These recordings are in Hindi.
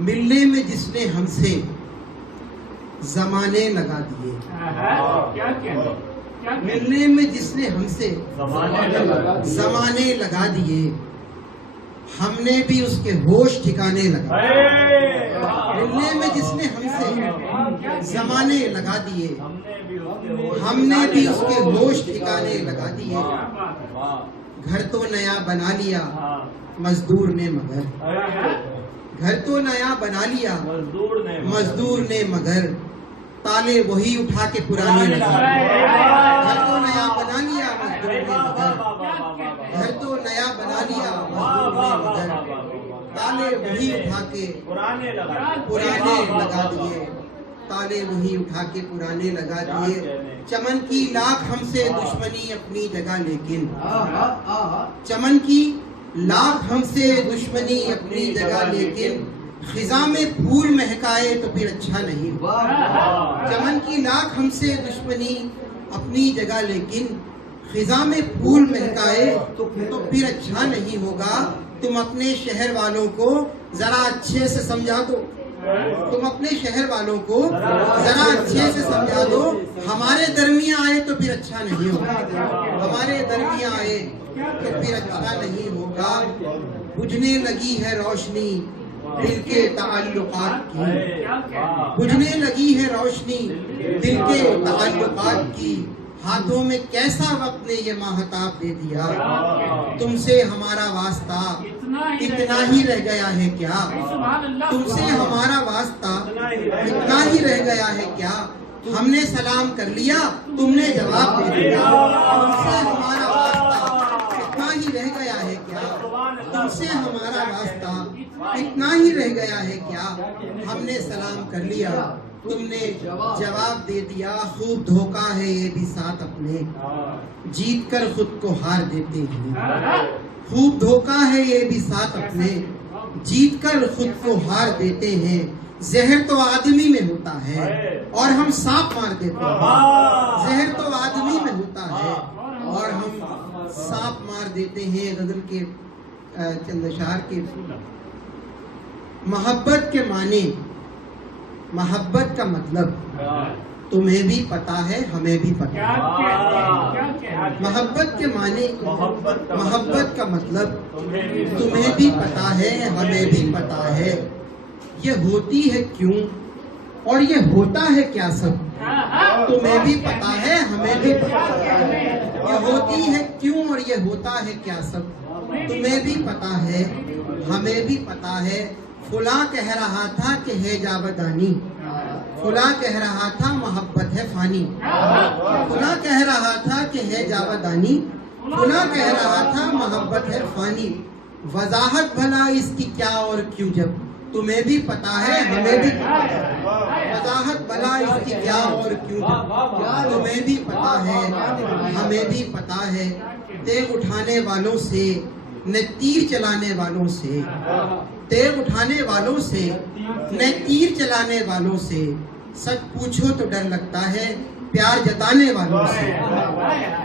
मिलने में जिसने हमसे जमाने लगा दिए। मिलने में जिसने हमसे जमाने लगा दिए, हमने भी उसके होश ठिकाने लगा। मिलने में जिसने हमसे जमाने लगा दिए, हमने भी उसके होश ठिकाने लगा दिए। घर तो नया बना लिया मजदूर ने मगर, घर तो नया बना लिया मजदूर ने मगर, ताले वही उठा के पुराने लगा। घर तो नया बना लिया मजदूर ने मगर, घर तो नया बना लिया मजदूर ने मगर, ताले वही उठा के पुराने लगा दिए। ताले वही उठा के पुराने लगा दिए। चमन की लाख हमसे दुश्मनी अपनी जगह, लेकिन चमन की लाख हमसे दुश्मनी अपनी जगह, लेकिन खिजा में फूल महकाए तो फिर अच्छा नहीं। चमन की लाख हमसे दुश्मनी अपनी जगह, लेकिन खिजा में फूल महकाए तो फिर अच्छा नहीं होगा। तुम अपने शहर वालों को जरा अच्छे से समझा दो, तुम अपने शहर वालों को जरा अच्छे से समझा दो। हमारे दरमियान आए तो फिर अच्छा नहीं होगा, हमारे दरमियान आए तो फिर अच्छा नहीं होगा। बुझने लगी है रोशनी दिल के ताल्लुकात की, बुझने लगी है रोशनी दिल के ताल्लुकात की। हाथों में कैसा वक्त ने ये माहताब दे दिया, तुमसे हमारा वास्ता इतना ही रह गया है क्या, तुमसे हमारा वास्ता इतना ही रह गया है क्या। हमने सलाम कर लिया तुमने जवाब दे दिया, तुमसे हमारा वास्ता इतना ही रह गया है क्या, तुमसे हमारा वास्ता इतना ही रह गया है क्या। हमने सलाम कर लिया तुमने जवाब दे दिया। खूब धोखा है ये भी साथ अपने, जीत कर खुद को हार देते हैं। खूब धोखा है ये भी साथ अपने, जीत कर खुद को हार देते हैं। जहर तो आदमी में होता है और हम सांप मार देते हैं। जहर तो आदमी में होता है और हम सांप मार देते हैं। गजल के चंद अशआर के मोहब्बत के माने, मोहब्बत का मतलब तुम्हें भी पता है हमें भी पता है। मोहब्बत के माने, मोहब्बत का मतलब तुम्हें भी पता है हमें भी पता है। ये होती है क्यों और ये होता है क्या सब, तुम्हें भी पता है हमें भी पता है। ये होती है क्यों और ये होता है क्या सब, तुम्हें भी पता है हमें भी पता है। फुला कह रहा था कि है जावदानी, फुला कह रहा था मोहब्बत है फानी। फुला कह रहा था कि है जावदानी, फुला कह रहा था मोहब्बत है फानी। वजाहत भला इसकी क्या और क्यों, जब तुम्हें भी पता है हमें भी पता है। वजाहत भला इसकी क्या और क्यों, जब तुम्हें भी पता है हमें भी पता है। तेग उठाने वालों से न तीर चलाने वालों से, तेग उठाने वालों से न तीर चलाने वालों से, सच पूछो तो डर लगता है प्यार जताने वालों से।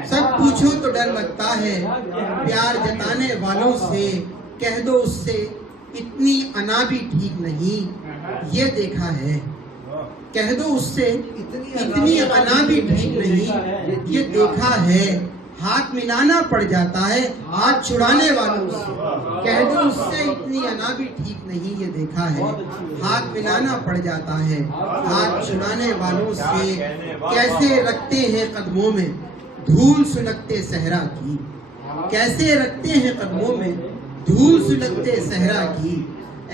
सच पूछो तो डर लगता है प्यार जताने वालों से। कह दो उससे इतनी अना भी ठीक नहीं ये देखा है, कह दो उससे इतनी अना भी ठीक नहीं ये देखा है। हाथ मिलाना पड़ जाता है हाथ छुड़ाने वालों से, कह दो उससे इतनी अना भी ठीक नहीं ये देखा है। हाथ मिलाना पड़ जाता है हाथ छुड़ाने वालों से। कैसे रखते हैं कदमों में धूल सुलगते सहरा की, कैसे रखते हैं कदमों में धूल सुलगते सहरा की।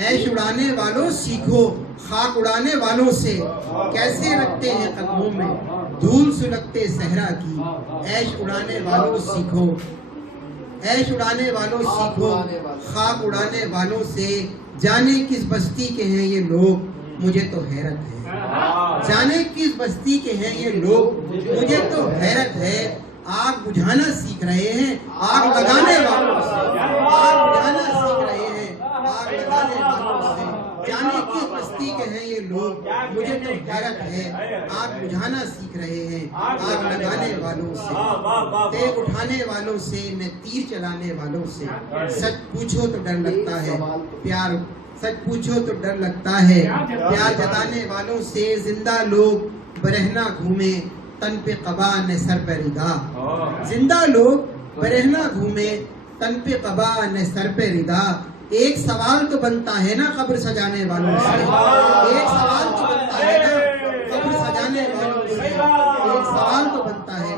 ऐश उड़ाने वालों सीखो खाक उड़ाने वालों से, कैसे रखते हैं कदमों में धूल सुलगते सहरा की। ऐश उड़ाने वालों सीखो, ऐश उड़ाने वालों सीखो खाक उड़ाने वालों से। जाने किस बस्ती के हैं ये लोग मुझे तो हैरत है, जाने किस बस्ती के हैं ये लोग मुझे तो हैरत है। आग बुझाना सीख रहे हैं आग लगाने वालों से, आग बुझाना सीख रहे हैं आग लगाने वालों से। जाने किस बस्ती के हैं ये लोग मुझे तो हैरत है। आग बुझाना सीख रहे हैं आग लगाने वालों से। तेग उठाने वालों से न तीर चलाने वालों से। सच पूछो तो डर लगता है प्यार, सच पूछो तो डर लगता है, प्यार जताने वालों से जिंदा लोग बरहना घूमे, तन पे कबा न सर पे रिदा। जिंदा लोग बरहना घूमे, तन पे कबा न सर पे रिदा। एक सवाल तो बनता है ना कब्र सजाने वालों से, एक सवाल तो बनता है ना कब्र सजाने वालों से, एक सवाल तो बनता है